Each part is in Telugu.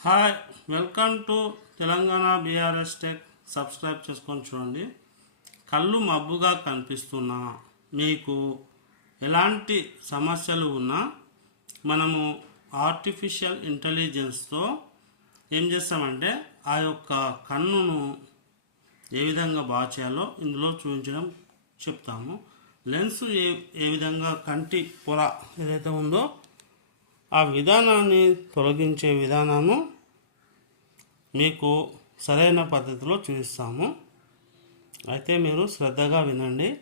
Hi welcome to Telangana BRS tech subscribe చేసుకొని చూడండి. కళ్ళు మబ్బుగా కనిపిస్తున్నా. మీకు ఎలాంటి సమస్యలు ఉన్నా మనము ఆర్టిఫిషియల్ ఇంటెలిజెన్స్తో ఏం చేస్తామంటే ఆ యొక్క కన్నును ఏ విధంగా బాగా చేయాలో ఇందులో చూపించడం చెప్తాము. లెన్స్ ఏ ఏ విధంగా కంటి పొర ఏదైతే ఉందో ఆ విధానాన్ని తొలగించే విధానము మీకు సరైన పద్ధతిలో చూపిస్తాము. అయితే మీరు శ్రద్ధగా వినండి.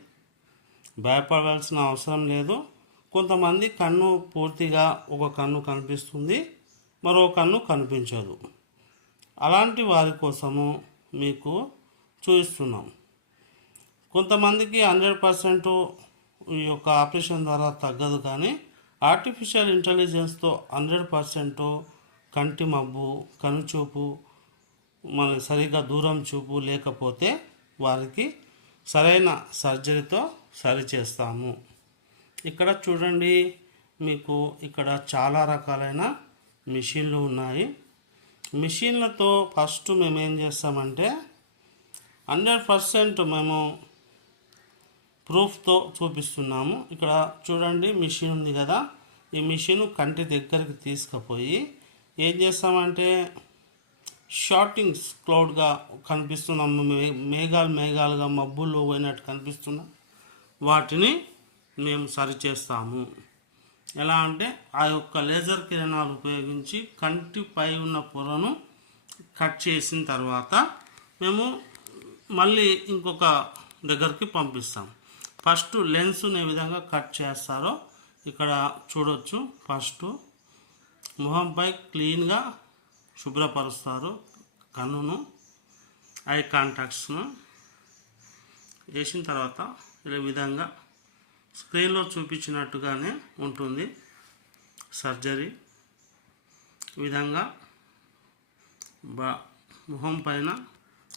భయపడాల్సిన అవసరం లేదు. కొంతమంది కన్ను పూర్తిగా ఒక కన్ను కనిపిస్తుంది మరో కన్ను కనిపించదు. అలాంటి వారి కోసము మీకు చూపిస్తున్నాం. కొంతమందికి హండ్రెడ్ పర్సెంట్ ఈ యొక్క ఆపరేషన్ ద్వారా తగ్గదు కానీ ఆర్టిఫిషియల్ ఇంటెలిజెన్స్తో హండ్రెడ్ పర్సెంట్ కంటి మబ్బు కనుచూపు మన సరిగ్గా దూరం చూపు లేకపోతే వారికి సరైన సర్జరీతో సరి చేస్తాము ఇక్కడ చూడండి మీకు ఇక్కడ చాలా రకాలైన మిషన్లు ఉన్నాయి. మిషన్లతో ఫస్ట్ మేము ఏం చేస్తామంటే హండ్రెడ్ పర్సెంట్ మేము ప్రూఫ్తో చూపిస్తున్నాము. ఇక్కడ చూడండి మిషన్ ఉంది కదా. ఈ మిషన్ కంటి దగ్గరికి తీసుకుపోయి ఏం చేస్తామంటే షార్టింగ్స్ క్లౌడ్గా కనిపిస్తున్నాం మేఘాలు మేఘాలుగా మబ్బుల్లో పోయినట్టు కనిపిస్తున్న వాటిని మేము సరిచేస్తాము. ఎలా అంటే ఆ యొక్క లేజర్ కిరణాలు ఉపయోగించి కంటిపై ఉన్న పొరను కట్ చేసిన తర్వాత మేము మళ్ళీ ఇంకొక దగ్గరికి పంపిస్తాం. ఫస్ట్ లెన్స్ని ఏ విధంగా కట్ చేస్తారో ఇక్కడ చూడొచ్చు. ఫస్ట్ ముఖంపై క్లీన్గా శుభ్రపరుస్తారు కన్నును ఐ కాంటాక్ట్స్ను వేసిన తర్వాత ఈ విధంగా స్క్రీన్లో చూపించినట్టుగానే ఉంటుంది సర్జరీ. విధంగా బా ముఖం పైన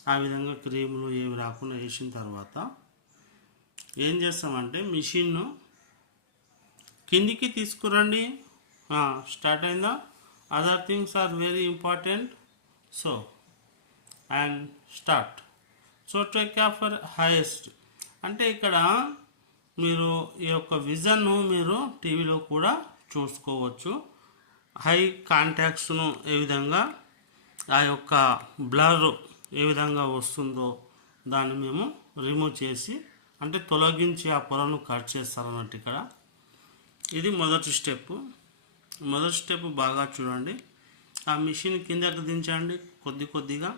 ఆ విధంగా క్రీములు ఏమి రాకుండా వేసిన తర్వాత ఏం చేస్తామంటే మిషన్ను కిందికి తీసుకురండి. స్టార్ట్ అయిందా? Other things are very important so and start so take care for highest అంటే ఇక్కడ మీరు ఈ యొక్క విజన్ను మీరు టీవీలో కూడా చూసుకోవచ్చు. హై కాంటాక్ట్స్ను ఏ విధంగా ఆ యొక్క బ్లర్ ఏ విధంగా వస్తుందో దాన్ని మేము రిమూవ్ చేసి అంటే తొలగించి ఆ పొలను కట్ చేస్తారన్నట్టు ఇక్కడ. ఇది మొదటి స్టెప్. మొదటి స్టెప్ బాగా చూడండి. ఆ మిషన్ కిందకి దించండి కొద్ది కొద్దిగా.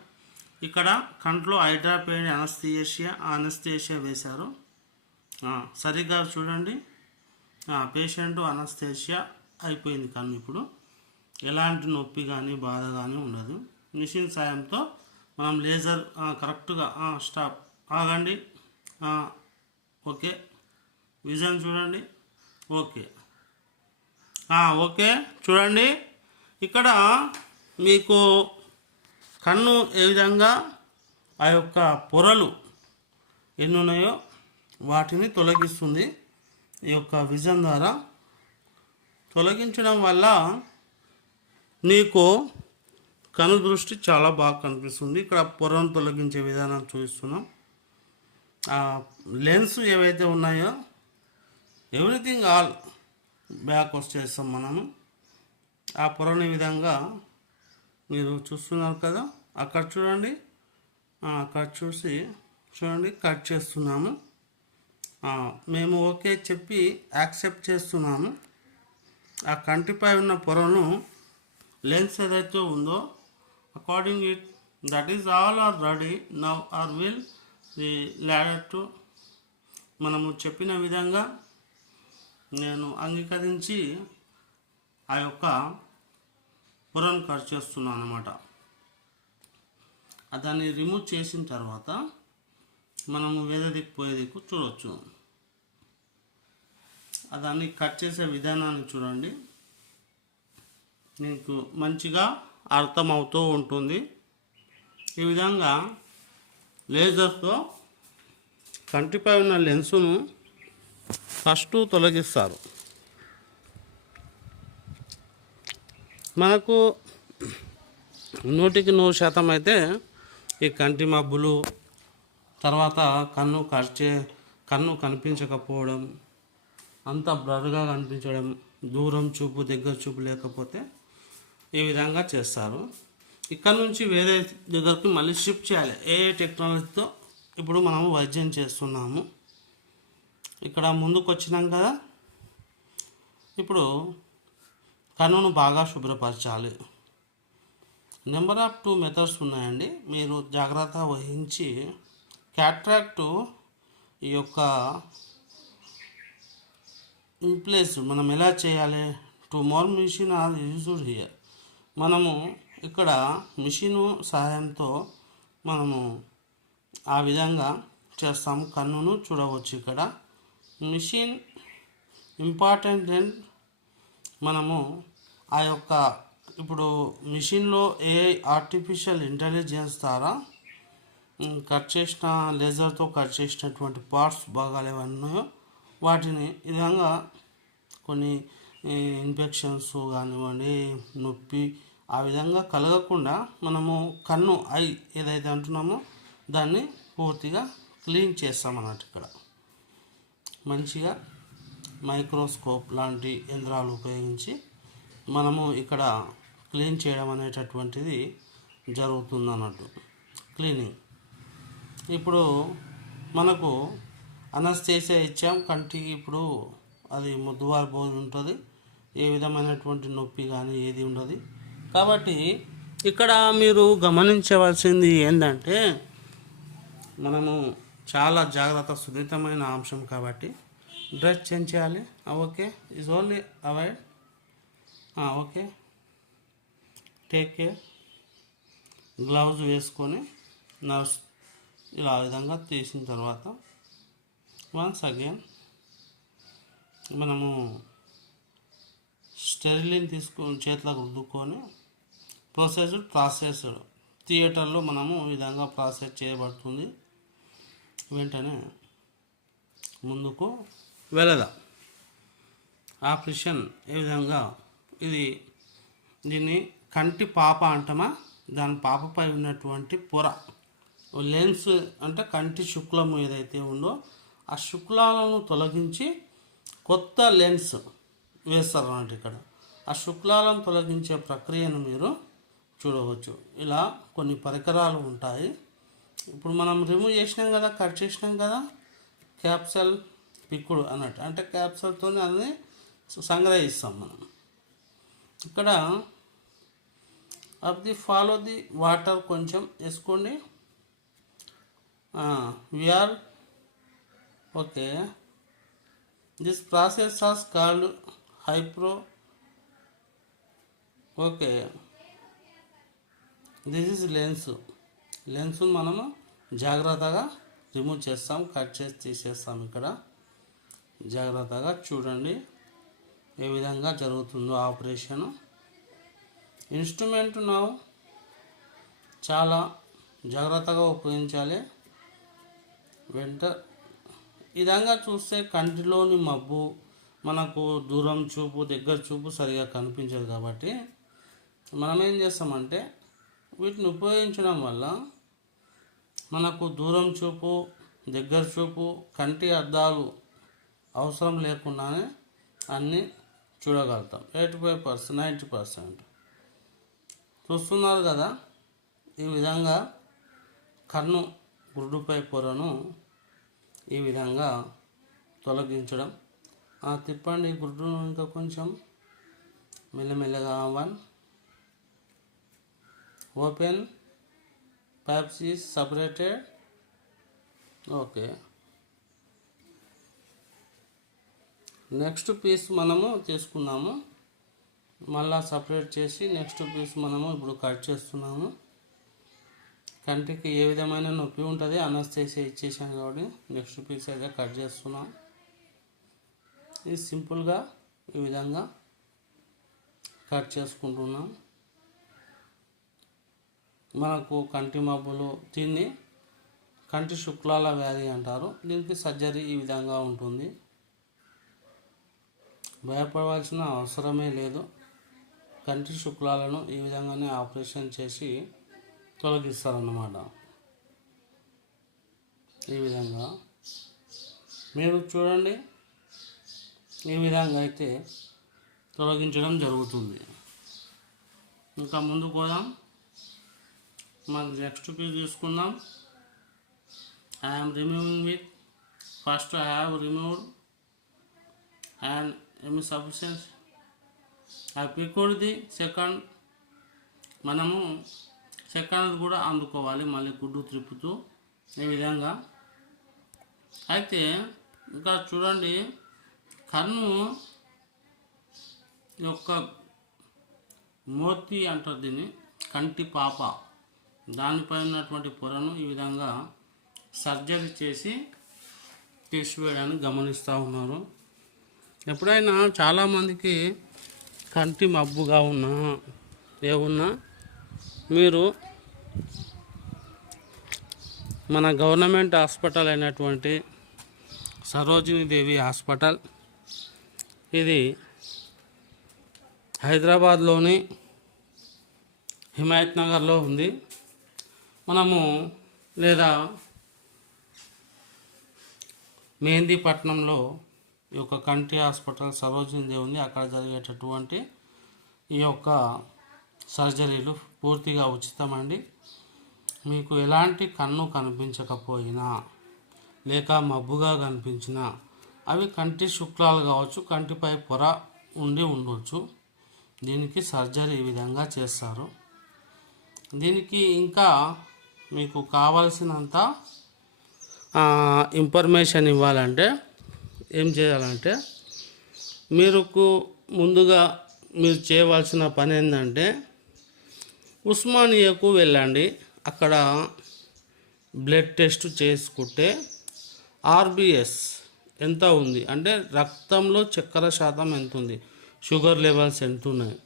ఇక్కడ కంట్లో హైడ్రాపేడ్ అనస్థియేషియా అనస్థియేషియా వేశారు. సరిగ్గా చూడండి. పేషెంట్ అనస్థేషియా అయిపోయింది కానీ ఇప్పుడు. ఎలాంటి నొప్పి కానీ బాధ కానీ ఉండదు. మిషన్ సాయంతో మనం లేజర్ కరెక్ట్గా స్టాప్. ఆగండి. ఓకే. విజన్ చూడండి. ఓకే. ఓకే. చూడండి. ఇక్కడ మీకు కన్ను ఏ విధంగా ఆ యొక్క పొరలు ఎన్ని ఉన్నాయో వాటిని తొలగిస్తుంది. ఈ యొక్క విజన్ ద్వారా తొలగించడం వల్ల నీకు కను దృష్టి చాలా బాగా కనిపిస్తుంది. ఇక్కడ పొరను తొలగించే విధానం చూపిస్తున్నాం. ఆ లెన్స్ ఏవైతే ఉన్నాయో ఎవ్రీథింగ్ ఆల్ బ్యాక్ వచ్చేస్తాం మనము. ఆ పొరని విధంగా మీరు చూస్తున్నారు కదా అక్కడ చూడండి. అక్కడ చూసి చూడండి కట్ చేస్తున్నాము. మేము ఓకే చెప్పి యాక్సెప్ట్ చేస్తున్నాము. ఆ కంటిపై ఉన్న పొరను లెన్స్ ఏదైతే ఉందో according it that is all are ready now are will the ladder to మనము చెప్పిన విధంగా నేను అంగీకరించి ఆ యొక్క పొరను కట్ చేస్తున్నాను అనమాట దాన్ని రిమూవ్ చేసిన తర్వాత మనము వేరే దిక్కు పోయే దిక్కు చూడవచ్చు దాన్ని కట్ చేసే విధానాన్ని చూడండి. మీకు మంచిగా అర్థమవుతూ ఉంటుంది. ఈ విధంగా లేజర్తో కంటిపై ఉన్న లెన్సును ఫస్ట్ తొలగిస్తారు. మనకు నూటికి నూరు శాతం అయితే ఈ కంటి మబ్బులు తర్వాత కన్ను కరిచే కన్ను కనిపించకపోవడం అంత బ్లర్గా కనిపించడం దూరం చూపు దగ్గర చూపు లేకపోతే ఈ విధంగా చేస్తారు. ఇక్కడ నుంచి వేరే దగ్గరికి మళ్ళీ షిఫ్ట్ చేయాలి. ఏ టెక్నాలజీతో ఇప్పుడు మనము వైద్యం చేస్తున్నాము. ఇక్కడ ముందుకు వచ్చినాం కదా. ఇప్పుడు కన్నును బాగా శుభ్రపరచాలి. నెంబర్ ఆఫ్ టూ మెథడ్స్ ఉన్నాయండి. మీరు జాగ్రత్త వహించి క్యాట్రాక్ట్ ఈ యొక్క ఇంప్లేస్ ప్లేస్ మనం ఎలా చేయాలి? Two more machine are used here. మనము ఇక్కడ మిషను సహాయంతో మనము ఆ విధంగా చేస్తాము. కన్నును చూడవచ్చు ఇక్కడ. మిషన్ ఇంపార్టెంట్ అండ్ మనము ఆ యొక్క ఇప్పుడు మిషన్లో ఏఐ ఆర్టిఫిషియల్ ఇంటెలిజెన్స్ ద్వారా కట్ చేసిన లేజర్తో కట్ చేసినటువంటి పార్ట్స్ భాగాలు ఏవన్నీ వాటిని ఈ విధంగా కొన్ని ఇన్ఫెక్షన్స్ కానివ్వండి నొప్పి ఆ విధంగా కలగకుండా మనము కన్ను ఐ ఏదైతే అంటున్నామో దాన్ని పూర్తిగా క్లీన్ చేస్తాం అన్నట్టు ఇక్కడ. మంచిగా మైక్రోస్కోప్ లాంటి యంత్రాలు ఉపయోగించి మనము ఇక్కడ క్లీన్ చేయడం అనేటటువంటిది జరుగుతుంది అన్నట్టు క్లీనింగ్. ఇప్పుడు మనకు అనస్థేసియా ఇచ్చాం కంటికి ఇప్పుడు అది ముద్దువారి భోజనం ఉంటుంది. ఏ విధమైనటువంటి నొప్పి కానీ ఏది ఉండదు. కాబట్టి ఇక్కడ మీరు గమనించవలసింది ఏంటంటే మనము చాలా జాగ్రత్త సున్నితమైన అంశం కాబట్టి డ్రెస్ చేంజ్ చేయాలి. Okay. Is only avoid okay. Take care gloves వేసుకొని నర్స్ ఇలా విధంగా తీసిన తర్వాత వన్స్ అగైన్ మనము స్టెరిలిన్ తీసుకొని చేతులకు రుద్దుకొని ప్రొసెస్డ్ ప్రాసెస్డ్ థియేటర్లో మనము ఈ విధంగా ప్రాసెస్ చేయబడుతుంది. వెంటనే ముందుకు వెళదాం ఆపరేషన్ ఏ విధంగా ఇది దీన్ని కంటి పాప అంటమా? దాని పాపపై ఉన్నటువంటి పొర. లెన్స్ అంటే కంటి శుక్లము ఏదైతే ఉందో ఆ శుక్లాలను తొలగించి కొత్త లెన్స్ వేస్తారు అన్నట్టు ఇక్కడ. ఆ శుక్లాలను తొలగించే ప్రక్రియను మీరు చూడవచ్చు. ఇలా కొన్ని పరికరాలు ఉంటాయి. ఇప్పుడు మనం రిమూవ్ చేసినాం కదా కట్ చేసినాం కదా క్యాప్సల్ పిక్కుడు అన్నట్టు. అంటే క్యాప్సల్తో అది సంగ్రహిస్తాం మనం. ఇక్కడ off the follow the water కొంచెం వేసుకోండి. VR okay this process as called hypro okay this is lens లెన్స్ను మనము జాగ్రత్తగా రిమూవ్ చేస్తాం కట్ చేసి తీసేస్తాం ఇక్కడ. జాగ్రత్తగా చూడండి ఏ విధంగా జరుగుతుందో ఆపరేషను ఇన్స్ట్రుమెంట్ నా చాలా జాగ్రత్తగా ఉపయోగించాలి. వెంట విధంగా చూస్తే కంటిలోని మబ్బు మనకు దూరం చూపు దగ్గర చూపు సరిగా కనిపించదు కాబట్టి మనం ఏం చేస్తామంటే వీటిని ఉపయోగించడం వల్ల మనకు దూరం చూపు దగ్గర చూపు కంటి అద్దాలు అవసరం లేకుండానే అన్నీ చూడగలుగుతాం. Eighty five percent ninety percent. చూస్తున్నారు కదా ఈ విధంగా కన్ను గుడ్డుపై పొరను ఈ విధంగా తొలగించడం. ఆ తిప్పండి గుడ్డును ఇంకా కొంచెం మెల్లమెల్లగా one open pipes is separated. Okay. Next piece మనము తీసుకున్నాము మళ్ళా సపరేట్ చేసి నెక్స్ట్ పీస్ మనము ఇప్పుడు కట్ చేస్తున్నాము. కంటికి ఏ విధమైన నొప్పి ఉంటుంది అనస్థేసియా ఇచ్చేసాను కాబట్టి నెక్స్ట్ పీస్ అయితే కట్ చేస్తున్నాం. ఇది సింపుల్గా ఈ విధంగా కట్ చేసుకుంటున్నాం. మనకు కంటి మబ్బులు దీన్ని కంటి శుక్లాల వ్యాధి అంటారు. దీనికి సర్జరీ ఈ విధంగా ఉంటుంది. భయపడవలసిన అవసరమే లేదు. కంటి శుక్లాలను ఈ విధంగానే ఆపరేషన్ చేసి తొలగిస్తారన్నమాట. ఈ విధంగా. మీరు చూడండి. ఈ విధంగా అయితే తొలగించడం జరుగుతుంది. ఇంకా ముందు పోదాం. మన నెక్స్ట్ పేజ్ తీసుకుందాం. I'm removing with first I have removed and ఎమి sufficiency I picked the second మనము సెకండ్ కూడా అందుకోవాలి మళ్ళీ గుడ్డు త్రిప్పుతూ ఈ విధంగా. అయితే ఇంకా చూడండి కర్ణు యొక్క మూర్తి అంటారు దీన్ని కంటి పాప. దానిపై ఉన్నటువంటి పొరను ఈ విధంగా సర్జరీ చేసి తీసివేయడాన్ని గమనిస్తూ ఉన్నారు. ఎప్పుడైనా చాలామందికి కంటి మబ్బుగా ఉన్నా ఏమున్నా మీరు మన గవర్నమెంట్ హాస్పిటల్ అయినటువంటి సరోజినీ దేవి హాస్పిటల్. ఇది హైదరాబాద్లోని హిమాయత్ నగర్లో ఉంది. మనము లేదా మెహందీపట్నంలో ఈ యొక్క కంటి హాస్పిటల్ సరోజిని దేవి ఉంది అక్కడ జరిగేటటువంటి ఈ యొక్క సర్జరీలు పూర్తిగా ఉచితమండి. మీకు ఎలాంటి కన్ను కనిపించకపోయినా లేక మబ్బుగా కనిపించినా అవి కంటి శుక్లాలు కావచ్చు కంటిపై పొర ఉండి ఉండవచ్చు దీనికి సర్జరీ ఈ విధంగా చేస్తారు. దీనికి ఇంకా మీకు కావలసినంత ఇన్ఫర్మేషన్ ఇవ్వాలంటే ఏం చేయాలంటే మీరుకు ముందుగా మీరు చేయవలసిన పని ఏంటంటే ఉస్మానియాకు వెళ్ళండి. అక్కడ బ్లడ్ టెస్ట్ చేసుకుంటే ఆర్బిఎస్ ఎంత ఉంది? అంటే రక్తంలో చక్కెర శాతం ఎంత ఉంది? షుగర్ లెవెల్స్ ఎంత ఉన్నాయి?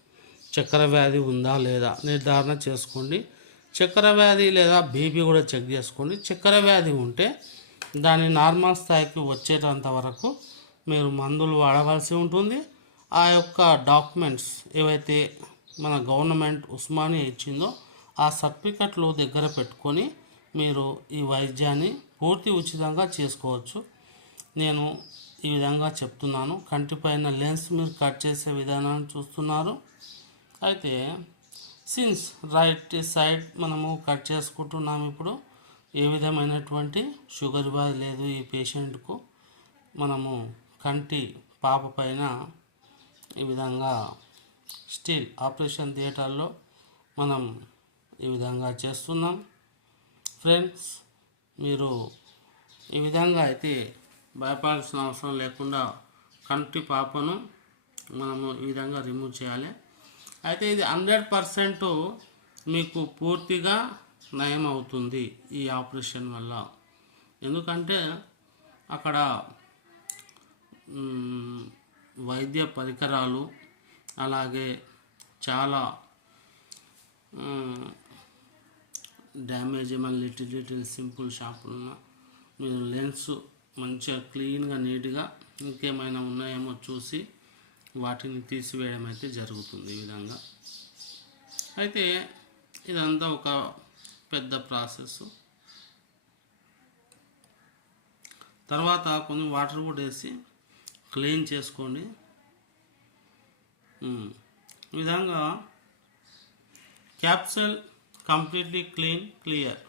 చక్కెర వ్యాధి ఉందా లేదా? నిర్ధారణ చేసుకోండి. చక్కెర వ్యాధి లేదా బీపీ కూడా చెక్ చేసుకోండి. చక్కెర వ్యాధి ఉంటే దాని నార్మల్ స్థాయికి వచ్చేటంత వరకు మీరు మందులు వాడవలసి ఉంటుంది. ఆ యొక్క డాక్యుమెంట్స్ ఏవైతే మన గవర్నమెంట్ ఉస్మానియా ఇచ్చిందో ఆ సర్టిఫికెట్లు దగ్గర పెట్టుకొని మీరు ఈ వైద్యాన్ని పూర్తి ఉచితంగా చేసుకోవచ్చు. నేను ఈ విధంగా చెప్తున్నాను. కంటిపైన లెన్స్ మీరు కట్ చేసే విధానాన్ని చూస్తున్నారు. అయితే సిన్స్ రైట్ సైడ్ మనము కట్ చేసుకుంటున్నాం ఇప్పుడు ఏ విధమైనటువంటి షుగర్ వ్యాధి లేదు ఈ పేషెంట్కు మనము కంటి పాప పైన ఈ విధంగా స్టీల్ ఆపరేషన్ థియేటర్లో మనం ఈ విధంగా చేస్తున్నాం. ఫ్రెండ్స్ మీరు ఈ విధంగా అయితే భయపడాల్సిన అవసరం లేకుండా కంటి పాపను మనము ఈ విధంగా రిమూవ్ చేయాలి. అయితే ఇది హండ్రెడ్ పర్సెంట్ మీకు పూర్తిగా నయం అవుతుంది ఈ ఆపరేషన్ వల్ల. ఎందుకంటే అక్కడ వైద్య పరికరాలు అలాగే చాలా డ్యామేజ్ మళ్ళీ లిటిల్ లిటిల్ సింపుల్ షాపులు ఉన్న మీరు లెన్స్ మంచిగా క్లీన్గా నీట్గా ఇంకేమైనా ఉన్నాయేమో చూసి వాటిని తీసివేయడం అయితే జరుగుతుంది ఈ విధంగా. అయితే ఇదంతా ఒక పెద్ద ప్రాసెస్. తర్వాత కొన్ని వాటర్ కూడా వేసి క్లీన్ చేసుకోండి. ఈ విధంగా capsule completely clean clear.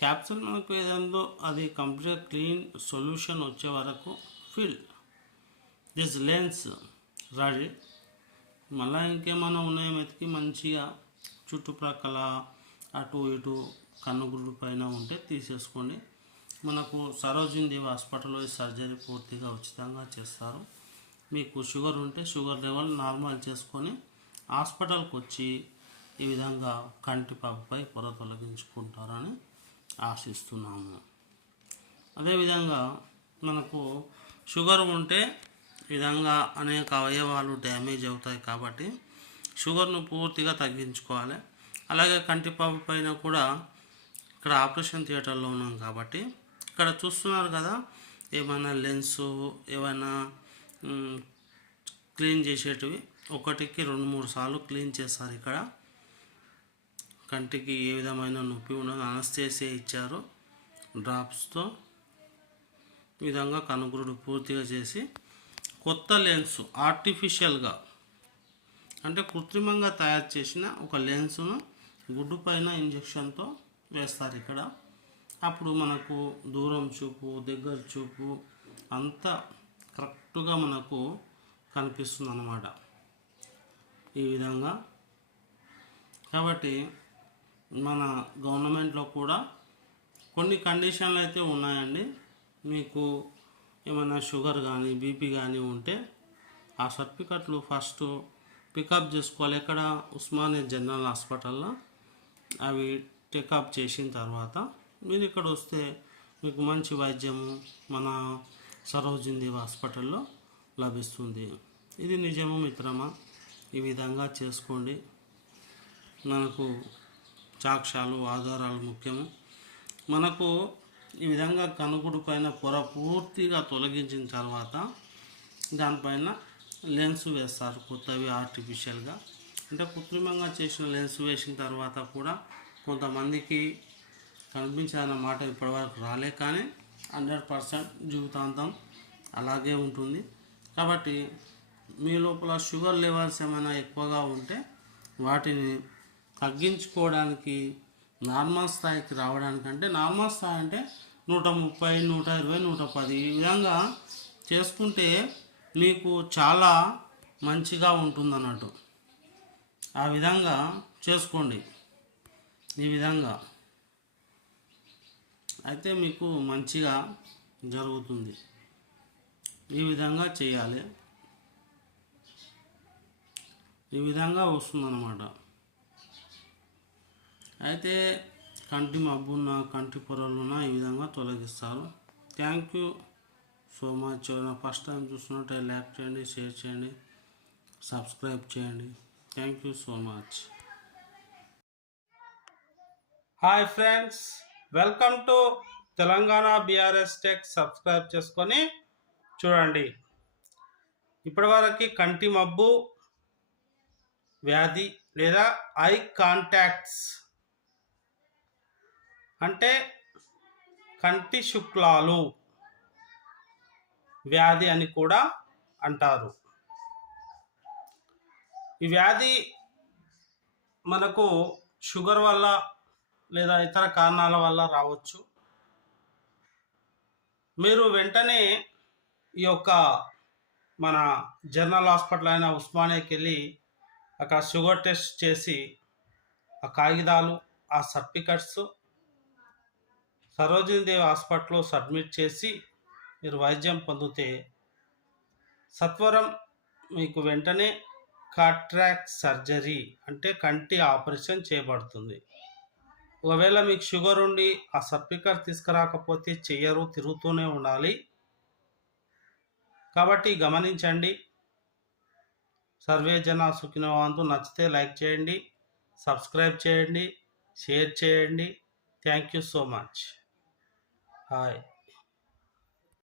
Capsule మనకు ఏదందో అది కంప్లీట్ క్లీన్ సొల్యూషన్ వచ్చే వరకు ఫిల్. దిస్ లెన్స్ రాడి మళ్ళీ ఇంకేమైనా ఉన్నాయో వెతికి మంచిగా చుట్టుప్రక్కల అటు ఇటు కన్నుగుడ్డు పైన ఉంటే తీసేసుకోండి. మనకు సరోజిన్ దేవి హాస్పిటల్లో సర్జరీ పూర్తిగా ఉచితంగా చేస్తారు. మీకు షుగర్ ఉంటే షుగర్ లెవెల్ నార్మల్ చేసుకొని హాస్పిటల్కి వచ్చి ఈ విధంగా కంటి పాపపై పొర తొలగించుకుంటారని ఆశిస్తున్నాము. అదేవిధంగా మనకు షుగర్ ఉంటే విధంగా అనేక అవయవాలు డ్యామేజ్ అవుతాయి కాబట్టి షుగర్ను పూర్తిగా తగ్గించుకోవాలి. అలాగే కంటిపాప పైన కూడా ఇక్కడ ఆపరేషన్ థియేటర్లో ఉన్నాం కాబట్టి ఇక్కడ చూస్తున్నారు కదా ఏమైనా లెన్స్ ఏమైనా క్లీన్ చేసేటివి. ఒకటికి రెండు మూడు సార్లు క్లీన్ చేస్తారు ఇక్కడ. కంటికి ఏ విధమైన నొప్పి ఉండదు. అనస్తేసే ఇచ్చారు డ్రాప్స్తో. ఈ విధంగా కనుగురుడు పూర్తిగా చేసి కొత్త లెన్స్ ఆర్టిఫిషియల్గా అంటే కృత్రిమంగా తయారు చేసిన ఒక లెన్స్ను గుడ్డు పైన ఇంజెక్షన్తో వేస్తారు ఇక్కడ. అప్పుడు మనకు దూరం చూపు దగ్గర చూపు అంతా కరెక్ట్గా మనకు కనిపిస్తుంది అన్నమాట ఈ విధంగా. కాబట్టి మన గవర్నమెంట్లో కూడా కొన్ని కండిషన్లు అయితే ఉన్నాయండి. మీకు ఏమైనా షుగర్ కానీ బీపీ కానీ ఉంటే ఆ సర్టిఫికెట్లు ఫస్ట్ పికప్ చేసుకోవాలి. ఎక్కడ? ఉస్మానియా జనరల్ హాస్పిటల్లో. అవి టేకప్ చేసిన తర్వాత మీరు ఇక్కడ వస్తే మీకు మంచి వైద్యము మన సరోజిని హాస్పిటల్లో లభిస్తుంది. ఇది నిజము మిత్రమా? ఈ విధంగా చేసుకోండి. మనకు సాక్ష్యాలు ఆధారాలు ముఖ్యము. మనకు ఈ విధంగా కనుగుడు పైన పొర పూర్తిగా తొలగించిన తర్వాత దానిపైన లెన్స్ వేస్తారు కొత్తవి ఆర్టిఫిషియల్గా అంటే కృత్రిమంగా చేసిన లెన్స్ వేసిన తర్వాత కూడా కొంతమందికి కనిపించాలన్న మాట ఇప్పటివరకు రాలే కానీ హండ్రెడ్ పర్సెంట్ జీవితాంతం అలాగే ఉంటుంది. కాబట్టి మీ లోపల షుగర్ లెవెల్స్ ఏమైనా ఎక్కువగా ఉంటే వాటిని తగ్గించుకోవడానికి నార్మల్ స్థాయికి రావడానికంటే నార్మల్ స్థాయి అంటే నూట ముప్పై నూట ఇరవై నూట పది ఈ విధంగా చేసుకుంటే మీకు చాలా మంచిగా ఉంటుందన్నట్టు. ఆ విధంగా చేసుకోండి. ఈ విధంగా. అయితే మీకు మంచిగా జరుగుతుంది. ఈ విధంగా చేయాలి. ఈ విధంగా వస్తుందన్నమాట. అయితే కంటి మబ్బున్న కంటి పొరలున్న ఈ విధంగా తొలగిస్తారు. థ్యాంక్ యూ సో మచ్ నా ఫస్ట్ టైం చూస్తున్నట్టే లైక్ చేయండి షేర్ చేయండి సబ్స్క్రైబ్ చేయండి. Thank you so much hi friends welcome to Telangana BRS tech subscribe చేసుకొని చూడండి. ఇప్పటివరకు కంటి మబ్బు వ్యాధి లేదా ఐ కాంటాక్ట్స్ అంటే కంటి శుక్లాలు వ్యాధి అని కూడా అంటారు. ఈ వ్యాధి మనకు షుగర్ వల్ల లేదా ఇతర కారణాల వల్ల రావచ్చు. మీరు వెంటనే ఈ యొక్క మన జనరల్ హాస్పిటల్ అయిన ఉస్మానియాకి వెళ్ళి అక్కడ షుగర్ టెస్ట్ చేసి ఆ కాగితాలు ఆ సర్టిఫికెట్స్ సరోజినీదేవి హాస్పిటల్లో సబ్మిట్ చేసి మీరు వైద్యం పొందితే సత్వరం మీకు వెంటనే కాట్రాక్ సర్జరీ అంటే కంటి ఆపరేషన్ చేయబడుతుంది. ఒకవేళ మీకు షుగర్ ఉండి ఆ సర్టిఫికెట్ తీసుకురాకపోతే చెయ్యరు తిరుగుతూనే ఉండాలి. కాబట్టి గమనించండి. సర్వే జన సుఖినవంతు నచ్చితే లైక్ చేయండి సబ్స్క్రైబ్ చేయండి షేర్ చేయండి. Thank you so much. Hi